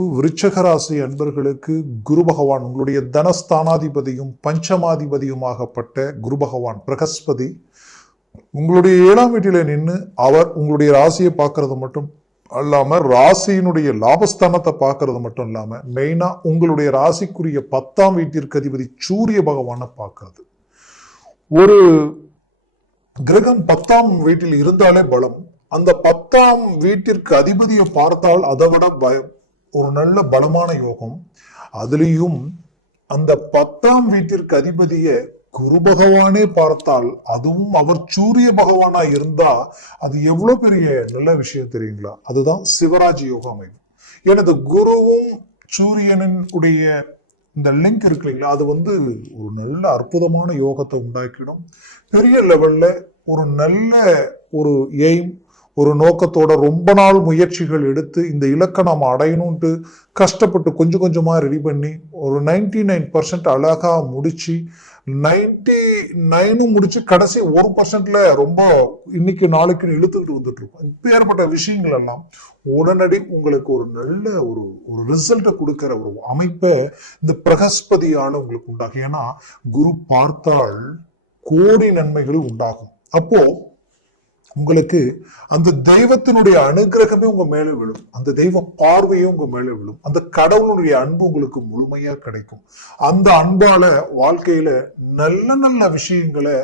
சிறப்பு விருச்சகராசி அன்பர்களுக்கு குரு பகவான் உங்களுடைய தனஸ்தானாதிபதியும் பஞ்சமாதிபதியுமாகப்பட்ட குரு பகவான் பிரகஸ்பதி. உங்களுடைய ஏழாம் வீட்டில நின்று அவர் உங்களுடைய ராசியை பார்க்கறது மட்டும் அல்லாமல் ராசியினுடைய லாபஸ்தானத்தை பார்க்கறது மட்டும் இல்லாமல் மெயினாக உங்களுடைய ராசிக்குரிய பத்தாம் வீட்டிற்கு அதிபதி சூரிய பகவானை பார்க்கறது. ஒரு கிரகம் பத்தாம் வீட்டில் இருந்தாலே பலம். அந்த பத்தாம் வீட்டிற்கு அதிபதியை பார்த்தால் அதை விட பயம் ஒரு நல்ல பலமான யோகம். அதுலேயும் அந்த பத்தாம் வீட்டிற்கு அதிபதியை குரு பகவானே பார்த்தால் அதுவும் அவர் சூரிய பகவானா இருந்தா அது எவ்வளவு பெரிய நல்ல விஷயம் தெரியுங்களா? அதுதான் சிவராஜ் யோக அமைப்பு. எனது குருவும் சூரியனின் உடைய இந்த லிங்க் இருக்கு இல்லைங்களா? அது வந்து ஒரு நல்ல அற்புதமான யோகத்தை உண்டாக்கிடும். பெரிய லெவல்ல ஒரு நல்ல ஒரு எய்ம் ஒரு நோக்கத்தோட ரொம்ப நாள் முயற்சிகள் எடுத்து இந்த இலக்கை நாம் அடையணும்ட்டு கஷ்டப்பட்டு கொஞ்சம் கொஞ்சமாக ரெடி பண்ணி ஒரு நைன்டி நைன் பர்சன்ட் அழகா முடித்து நைன்டி நைனும் முடித்து கடைசி ஒரு பர்சன்டில் ரொம்ப இன்னைக்கு நாளைக்குன்னு இழுத்துக்கிட்டு வந்துட்டுருக்கோம் இப்போ ஏற்பட்ட விஷயங்கள் எல்லாம் உடனடி உங்களுக்கு ஒரு நல்ல ஒரு ஒரு ரிசல்ட்டை கொடுக்குற ஒரு அமைப்பை இந்த பிரகஸ்பதியான உங்களுக்கு உண்டாகும். ஏன்னா குரு பார்த்தால் கோடி நன்மைகள் உண்டாகும். அப்போது உங்களுக்கு அந்த தெய்வத்தினுடைய அனுகிரகமே உங்க மேல விழும். அந்த தெய்வ பார்வையே உங்க மேல விழும். அந்த கடவுளுடைய அன்பு உங்களுக்கு முழுமையா கிடைக்கும். அந்த அன்பால வாழ்க்கையில நல்ல நல்ல விஷயங்களை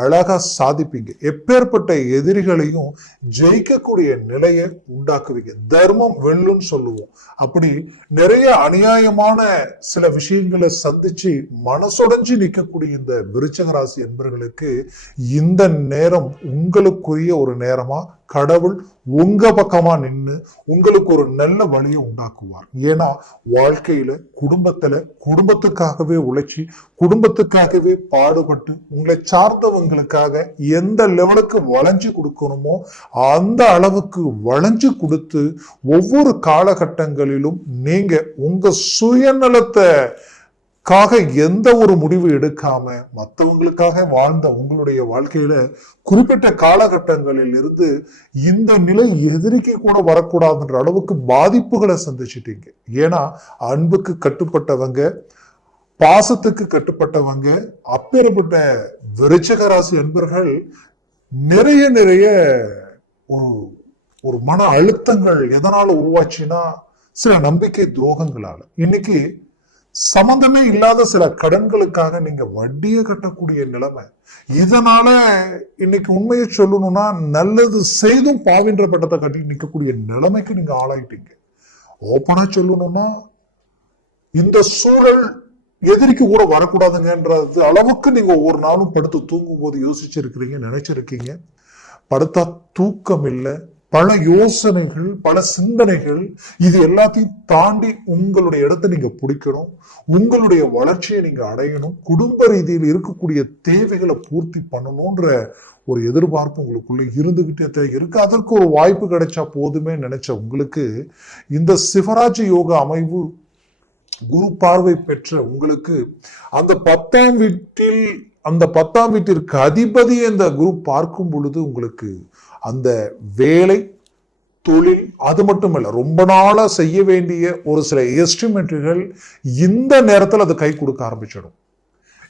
அழகா சாதிப்பீங்க. எப்பேற்பட்ட எதிரிகளையும் ஜெயிக்கக்கூடிய நிலையை உண்டாக்குவீங்க. தர்மம் வெல்லுன்னு சொல்லுவோம். அப்படி நிறைய அநியாயமான சில விஷயங்களை சந்திச்சு மனசுடைஞ்சு நிற்கக்கூடிய இந்த விருச்சகராசி என்பர்களுக்கு என்பவர்களுக்கு இந்த நேரம் உங்களுக்குரிய ஒரு நேரமா கடவுள் உங்க பக்கமா நின்று உங்களுக்கு ஒரு நல்ல வழியை உண்டாக்குவார். ஏன்னா வாழ்க்கையில குடும்பத்துல குடும்பத்துக்காகவே உழைச்சி குடும்பத்துக்காகவே பாடுபட்டு உங்களை சார்ந்தவங்களுக்காக எந்த லெவலுக்கு வளைஞ்சு கொடுக்கணுமோ அந்த அளவுக்கு வளைஞ்சு கொடுத்து ஒவ்வொரு காலகட்டங்களிலும் நீங்க உங்க சுயநலத்தை காக எந்த ஒரு முடிவு எடுக்காம மற்றவங்களுக்காக வாழ்ந்த உங்களுடைய வாழ்க்கையில குறிப்பிட்ட காலகட்டங்களில் இருந்து இந்த நிலை எதிரிக்கு கூட வரக்கூடாதுன்ற அளவுக்கு பாதிப்புகளை சந்திச்சிட்டீங்க. ஏன்னா அன்புக்கு கட்டுப்பட்டவங்க பாசத்துக்கு கட்டுப்பட்டவங்க அப்பேற்பட்ட விருச்சக ராசி அன்பர்கள் நிறைய நிறைய ஒரு ஒரு மன அழுத்தங்கள் எதனால உருவாச்சுன்னா சில நம்பிக்கை துரோகங்களால. இன்னைக்கு சம்பந்தமே இல்லாத சில கடன்களுக்காக நீங்க வட்டியை கட்டக்கூடிய நிலைமை. இதனால இன்னைக்கு உண்மையை சொல்லணும்னா நல்லது செய்தும் பாவின்ற பட்டத்தை கட்டி நிற்கக்கூடிய நிலைமைக்கு நீங்க ஆளாயிட்டீங்க. ஓப்பனா சொல்லணும்னா இந்த சூழல் எதிரிக்கு கூட வரக்கூடாதுங்கன்றது அளவுக்கு நீங்க ஒவ்வொரு நாளும் படுத்து தூங்கும் போது யோசிச்சிருக்கிறீங்க நினைச்சிருக்கீங்க. படுத்தா தூக்கம் இல்லை பல யோசனைகள் பல சிந்தனைகள் இது எல்லாத்தையும் தாண்டி உங்களுடைய இடத்தை நீங்க பிடிக்கணும். உங்களுடைய வளர்ச்சியை நீங்க அடையணும். குடும்ப ரீதியில் இருக்கக்கூடிய தேவைகளை பூர்த்தி பண்ணணும்ன்ற ஒரு எதிர்பார்ப்பு உங்களுக்குள்ள இருந்துகிட்டே தான் இருக்கு. அதற்கு ஒரு வாய்ப்பு கிடைச்சா போதுமே நினைச்ச உங்களுக்கு இந்த சிவராஜ் யோக அமைவு குரு பார்வை பெற்ற உங்களுக்கு அந்த பத்தாம் வீட்டில் அந்த பத்தாம் வீட்டிற்கு அதிபதி அந்த குரு பார்க்கும் பொழுது உங்களுக்கு அந்த வேலை தொழில் அது மட்டும் இல்லை ரொம்ப நாளாக செய்ய வேண்டிய ஒரு சில எஸ்டிமேட்டுகள் இந்த நேரத்தில் அது கை கொடுக்க ஆரம்பிச்சிடும்.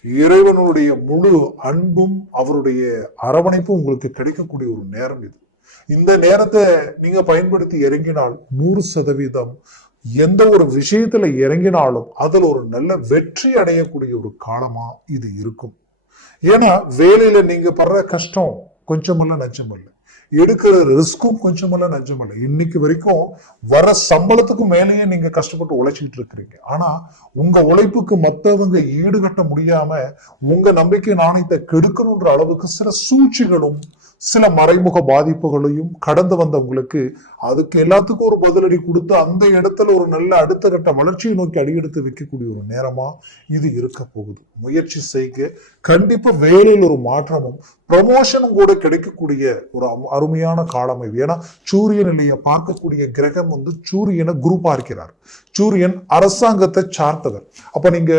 இறைவனுடைய முழு அன்பும் அவருடைய அரவணைப்பும் உங்களுக்கு கிடைக்கக்கூடிய ஒரு நேரம் இது. இந்த நேரத்தை நீங்க பயன்படுத்தி இறங்கினால் நூறு சதவீதம் எந்த ஒரு விஷயத்துல இறங்கினாலும் அதில் ஒரு நல்ல வெற்றி அடையக்கூடிய ஒரு காலமா இது இருக்கும். ஏன்னா வேலையில நீங்க படுற கஷ்டம் கொஞ்சமல்ல நஞ்சமல்ல. எடுக்கிற ரிஸ்க்கும் கொஞ்சமல்ல நஞ்சமல்ல. இன்னைக்கு வரைக்கும் வர சம்பளத்துக்கு மேலேயே நீங்க கஷ்டப்பட்டு உழைச்சிட்டு இருக்கிறீங்க. ஆனா உங்க உழைப்புக்கு மற்றவங்க ஈடுகட்ட முடியாம உங்க நம்பிக்கை நாணயத்தை கெடுக்கணுன்ற அளவுக்கு சில சூழ்ச்சிகளும் சில மறைமுக பாதிப்புகளையும் கடந்து வந்தவங்களுக்கு அதுக்கு எல்லாத்துக்கும் ஒரு பதிலடி கொடுத்து அந்த இடத்துல ஒரு நல்ல அடுத்த கட்ட வளர்ச்சியை நோக்கி அடியெடுத்து வைக்கக்கூடிய ஒரு நேரமா இது இருக்க போகுது. முயற்சி செய்க. கண்டிப்பா வேலையில் ஒரு மாற்றமும் ப்ரமோஷனும் கூட கிடைக்கக்கூடிய ஒரு அம்- அருமையான காலமைவு ஏன்னா சூரியன் இல்லைய பார்க்கக்கூடிய கிரகம் வந்து சூரியனை குரு பார்க்கிறார் சூரியன் அரசாங்கத்தை சார்ந்தவர். அப்ப நீங்க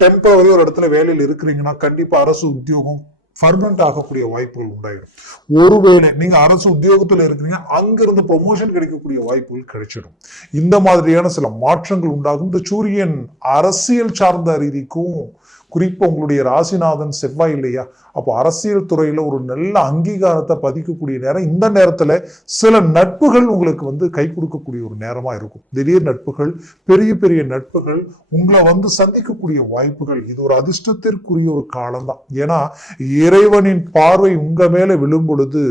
டெம்பரவரி ஒரு இடத்துல வேலையில் இருக்கிறீங்கன்னா கண்டிப்பா அரசு உத்தியோகம் பர்மனண்ட் ஆகக்கூடிய வாய்ப்புகள் உண்டாயிடும். ஒருவேளை நீங்க அரசு உத்தியோகத்தில் இருக்கிறீங்க அங்கிருந்து ப்ரொமோஷன் கிடைக்கக்கூடிய வாய்ப்புகள் கிடைச்சிடும். இந்த மாதிரியான சில மாற்றங்கள் உண்டாகும். இந்த சூரியன் அரசியல் சார்ந்த ரீதிக்கும் குறிப்பாக உங்களுடைய ராசிநாதன் செவ்வாய் இல்லையா? அப்போ அரசியல் துறையில் ஒரு நல்ல அங்கீகாரத்தை பதிக்கக்கூடிய நேரம் இந்த நேரத்தில் சில நட்புகள் உங்களுக்கு வந்து கை கொடுக்கக்கூடிய ஒரு நேரமாக இருக்கும். திடீர் நட்புகள் பெரிய பெரிய நட்புகள் உங்களை வந்து சந்திக்கக்கூடிய வாய்ப்புகள் இது ஒரு அதிர்ஷ்டத்திற்குரிய ஒரு காலம்தான். ஏன்னா இறைவனின் பார்வை உங்கள் மேலே விழும் பொழுது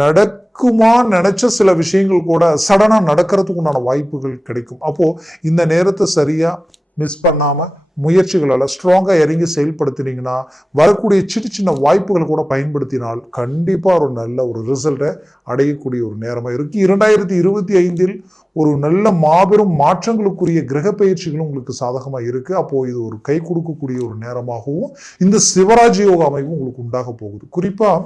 நடக்குமா நினைச்ச சில விஷயங்கள் கூட சடனாக நடக்கிறதுக்கு உண்டான வாய்ப்புகள் கிடைக்கும். அப்போ இந்த நேரத்தை சரியா மிஸ் பண்ணாமல் முயற்சிகளால் ஸ்ட்ராங்காக இறங்கி செயல்படுத்தினீங்கன்னா வரக்கூடிய சின்ன சின்ன வாய்ப்புகளை கூட பயன்படுத்தினால் கண்டிப்பாக ஒரு நல்ல ஒரு ரிசல்ட்டை அடையக்கூடிய ஒரு நேரமாக இருக்குது இரண்டாயிரத்தி இருபத்தி ஐந்தில் ஒரு நல்ல மாபெரும் மாற்றங்களுக்குரிய கிரக பயிற்சிகளும் உங்களுக்கு சாதகமாக இருக்குது அப்போது இது ஒரு கை கொடுக்கக்கூடிய ஒரு நேரமாகவும் இந்த சிவராஜ் யோக அமைவும் உங்களுக்கு உண்டாக போகுது. குறிப்பாக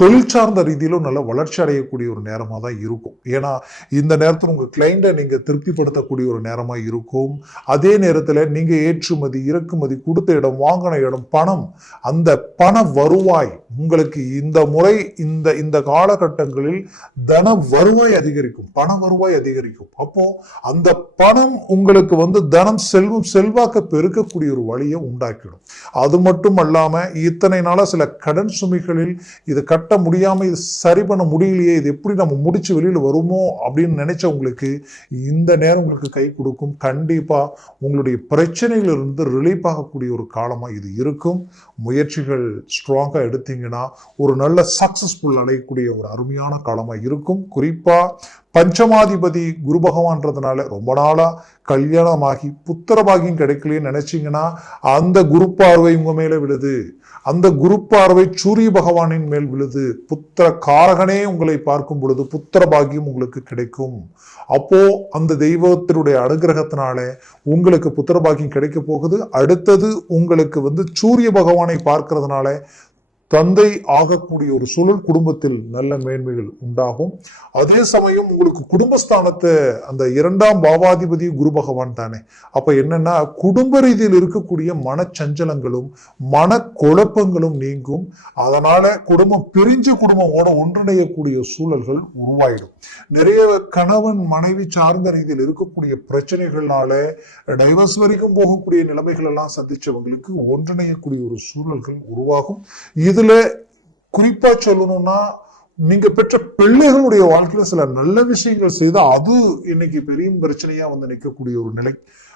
தொழில் சார்ந்த ரீதியிலும் நல்ல வளர்ச்சி அடையக்கூடிய ஒரு நேரமாக தான் இருக்கும். ஏன்னா இந்த நேரத்தில் உங்கள் கிளைண்ட்டை நீங்கள் திருப்திப்படுத்தக்கூடிய ஒரு நேரமாக இருக்கும். அதே நேரத்தில் நீங்கள் ஏற்றுமதி இறக்குமதி கொடுத்த இடம் வாங்கின இடம் பணம் அந்த பண வருவாய் உங்களுக்கு இந்த முறை இந்த இந்த காலகட்டங்களில் தன வருவாய் அதிகரிக்கும். பண வருவாய் அதிகரிக்கும். அப்போ அந்த பணம் உங்களுக்கு வந்து தனம் செல்வம் செல்வாக்க பெருக்கக்கூடிய ஒரு வழியை உண்டாக்கிடும். அது மட்டும் அல்லாம இத்தனை நாளா சில கடன் சுமைகளில் இது கட்ட கட்ட முடியாமல் இது சரி பண்ண முடியலையே இது எப்படி நம்ம முடிச்சு வெளியில் வருமோ அப்படின்னு நினைச்சவங்களுக்கு இந்த நேரம் உங்களுக்கு கை கொடுக்கும். கண்டிப்பாக உங்களுடைய பிரச்சனைகளிலிருந்து ரிலீஃப் ஆகக்கூடிய ஒரு காலமாக இது இருக்கும். முயற்சிகள் ஸ்ட்ராங்காக எடுத்தீங்கன்னா ஒரு நல்ல சக்ஸஸ்ஃபுல் அடையக்கூடிய ஒரு அருமையான காலமாக இருக்கும். குறிப்பாக பஞ்சமாதிபதி குரு பகவான்றதுனால ரொம்ப நாளாக கல்யாணமாகி புத்திர பாகியம் கிடைக்கலையே அந்த குரு பார்வை உங்க மேலே விழுது. அந்த குரு பார்வை சூரிய பகவானின் மேல் விழுது. புத்திர காரகனே உங்களை பார்க்கும் பொழுது புத்திர பாகியம் உங்களுக்கு கிடைக்கும். அப்போ அந்த தெய்வத்தினுடைய அனுகிரகத்தினால உங்களுக்கு புத்திர பாகியம் கிடைக்க போகுது. அடுத்தது உங்களுக்கு வந்து சூரிய பகவானை பார்க்கறதுனால தந்தை ஆகக்கூடிய ஒரு சூழல் குடும்பத்தில் நல்ல மேன்மைகள் உண்டாகும். அதே சமயம் உங்களுக்கு குடும்பஸ்தானத்தை அந்த இரண்டாம் பாவாதிபதி குரு பகவான் தானே. அப்ப என்னன்னா குடும்ப ரீதியில் இருக்கக்கூடிய மனச்சஞ்சலங்களும் மன குழப்பங்களும் நீங்கும். அதனால குடும்பம் பிரிஞ்ச குடும்பமோட ஒன்றிணையக்கூடிய சூழல்கள் உருவாயிடும். நிறைய கணவன் மனைவி சார்ந்த ரீதியில் இருக்கக்கூடிய பிரச்சனைகள்னால டைவர்ஸ் வரைக்கும் போகக்கூடிய நிலைமைகள் எல்லாம் சந்திச்சவங்களுக்கு ஒன்றிணையக்கூடிய ஒரு சூழல்கள் உருவாகும். இதுல குறிப்பா சொல்லணும்னா நீங்க பெற்ற பிள்ளைகளுடைய வாழ்க்கையில சில நல்ல விஷயங்கள் செய்து அது இன்னைக்கு பெரிய பிரச்சனையா வந்து நிற்கக்கூடிய ஒரு நிலை.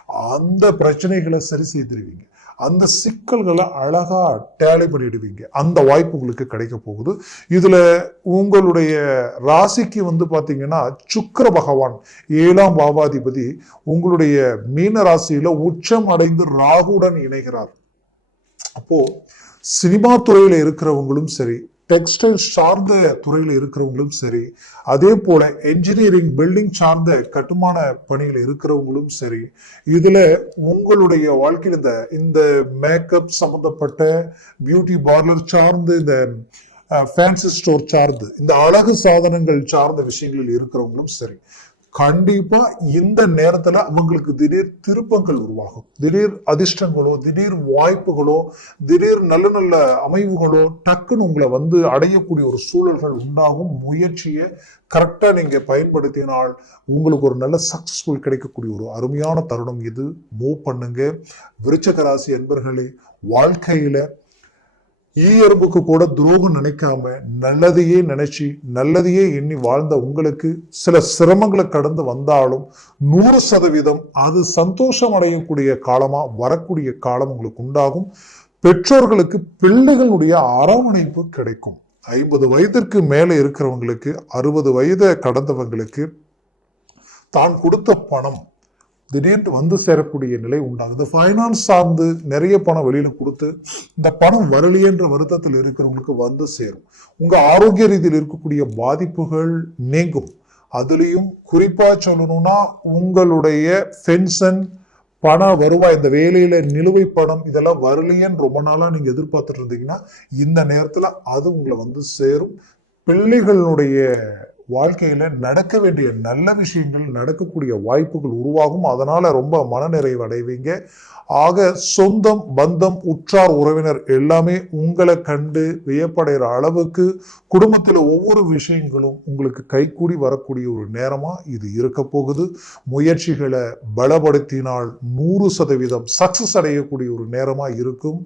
அந்த பிரச்சனைகளை சரி செய்திருவீங்க. அந்த சிக்கல்களை அழகா டேலி பண்ணிடுவீங்க. அந்த வாய்ப்பு உங்களுக்கு கிடைக்க போகுது. இதுல உங்களுடைய ராசிக்கு வந்து பாத்தீங்கன்னா சுக்கர பகவான் ஏழாம் பாவாதிபதி உங்களுடைய மீன ராசியில உச்சம் அடைந்து ராகுடன் இணைகிறார். அப்போ சினிமா துறையில் இருக்கிறவங்களும் சரி டெக்ஸ்டைல் சார்ந்த துறையில் இருக்கிறவங்களும் சரி அதே போல என்ஜினியரிங் பில்டிங் சார்ந்த கட்டுமான பணியில் இருக்கிறவங்களும் சரி இதில் உங்களுடைய வாழ்க்கையில் இந்த இந்த மேக்கப் சம்மந்தப்பட்ட பியூட்டி பார்லர் சார்ந்து இந்த ஃபேன்சி ஸ்டோர் சார்ந்து இந்த அழகு சாதனங்கள் சார்ந்த விஷயங்களில் இருக்கிறவங்களும் சரி கண்டிப்பா இந்த நேரத்துல அவங்களுக்கு திடீர் திருப்பங்கள் உருவாகும். திடீர் அதிர்ஷ்டங்களோ திடீர் வாய்ப்புகளோ திடீர் நல்ல நல்ல அமைவுகளோ டக்குன்னு உங்களை வந்து அடையக்கூடிய ஒரு சூழல்கள் உண்டாகும். முயற்சியை கரெக்டா நீங்க பயன்படுத்தினால் உங்களுக்கு ஒரு நல்ல சக்சஸ்ஃபுல் கிடைக்கக்கூடிய ஒரு அருமையான தருணம் இது. மூவ் பண்ணுங்க. விருச்சகராசி என்பர்களே வாழ்க்கையில ஈயரும்புக்கு கூட துரோகம் நினைக்காம நல்லதையே நினைச்சு நல்லதையே எண்ணி வாழ்ந்த உங்களுக்கு சில சிரமங்களை கடந்து வந்தாலும் நூறு சதவீதம் அது சந்தோஷம் அடையக்கூடிய காலமா வரக்கூடிய காலம் உங்களுக்கு உண்டாகும். பெற்றோர்களுக்கு பிள்ளைகளுடைய அரவணைப்பு கிடைக்கும். ஐம்பது வயதிற்கு மேலே இருக்கிறவங்களுக்கு அறுபது வயதை கடந்தவங்களுக்கு தான் கொடுத்த பணம் திடீர்னு வந்து சேரக்கூடிய நிலை உண்டாகுது. இந்த ஃபைனான்ஸ் சார்ந்து நிறைய பணம் வெளியில் கொடுத்து இந்த பணம் வரலையேன்ற வருத்தத்தில் இருக்கிறவங்களுக்கு வந்து சேரும். உங்கள் ஆரோக்கிய ரீதியில் இருக்கக்கூடிய பாதிப்புகள் நீங்கும். அதுலேயும் குறிப்பாக சொல்லணும்னா உங்களுடைய பென்ஷன் பண வருவாய் இந்த வேலையில நிலுவை பணம் இதெல்லாம் வரலையேன்னு ரொம்ப நாளாக நீங்கள் எதிர்பார்த்துட்டு இருந்தீங்கன்னா இந்த நேரத்தில் அது உங்களை வந்து சேரும். பிள்ளைகளுடைய வாழ்க்கையில் நடக்க வேண்டிய நல்ல விஷயங்கள் நடக்கக்கூடிய வாய்ப்புகள் உருவாகும். அதனால் ரொம்ப மனநிறைவு அடைவீங்க ஆக சொந்தம் பந்தம் உற்றார் உறவினர் எல்லாமே உங்களை கண்டு வியப்படைகிற அளவுக்கு குடும்பத்தில் ஒவ்வொரு விஷயங்களும் உங்களுக்கு கைக்கூடி வரக்கூடிய ஒரு நேரமாக இது இருக்க போகுது. முயற்சிகளை பலப்படுத்தினால் நூறு சதவீதம் சக்சஸ் அடையக்கூடிய ஒரு நேரமாக இருக்கும்.